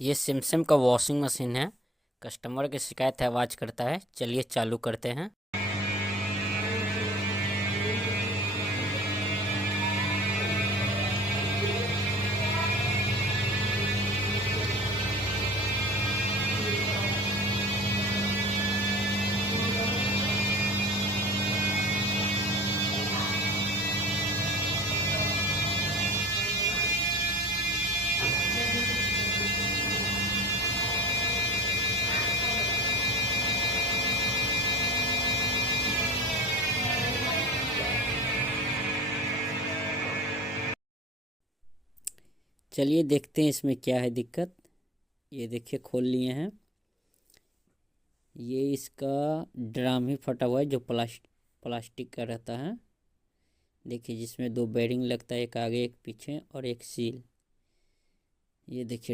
ये सैमसंग का washing machine है। कस्टमर की शिकायत है, आवाज़ करता है। चलिए चालू करते हैं। चलिए देखते हैं इसमें क्या है दिक्कत। ये देखिए खोल लिए हैं। ये इसका ड्राम ही फटा हुआ है जो प्लास्टिक का रहता है। देखिए जिसमें दो बेरिंग लगता है, एक आगे एक पीछे और एक सील। ये देखिए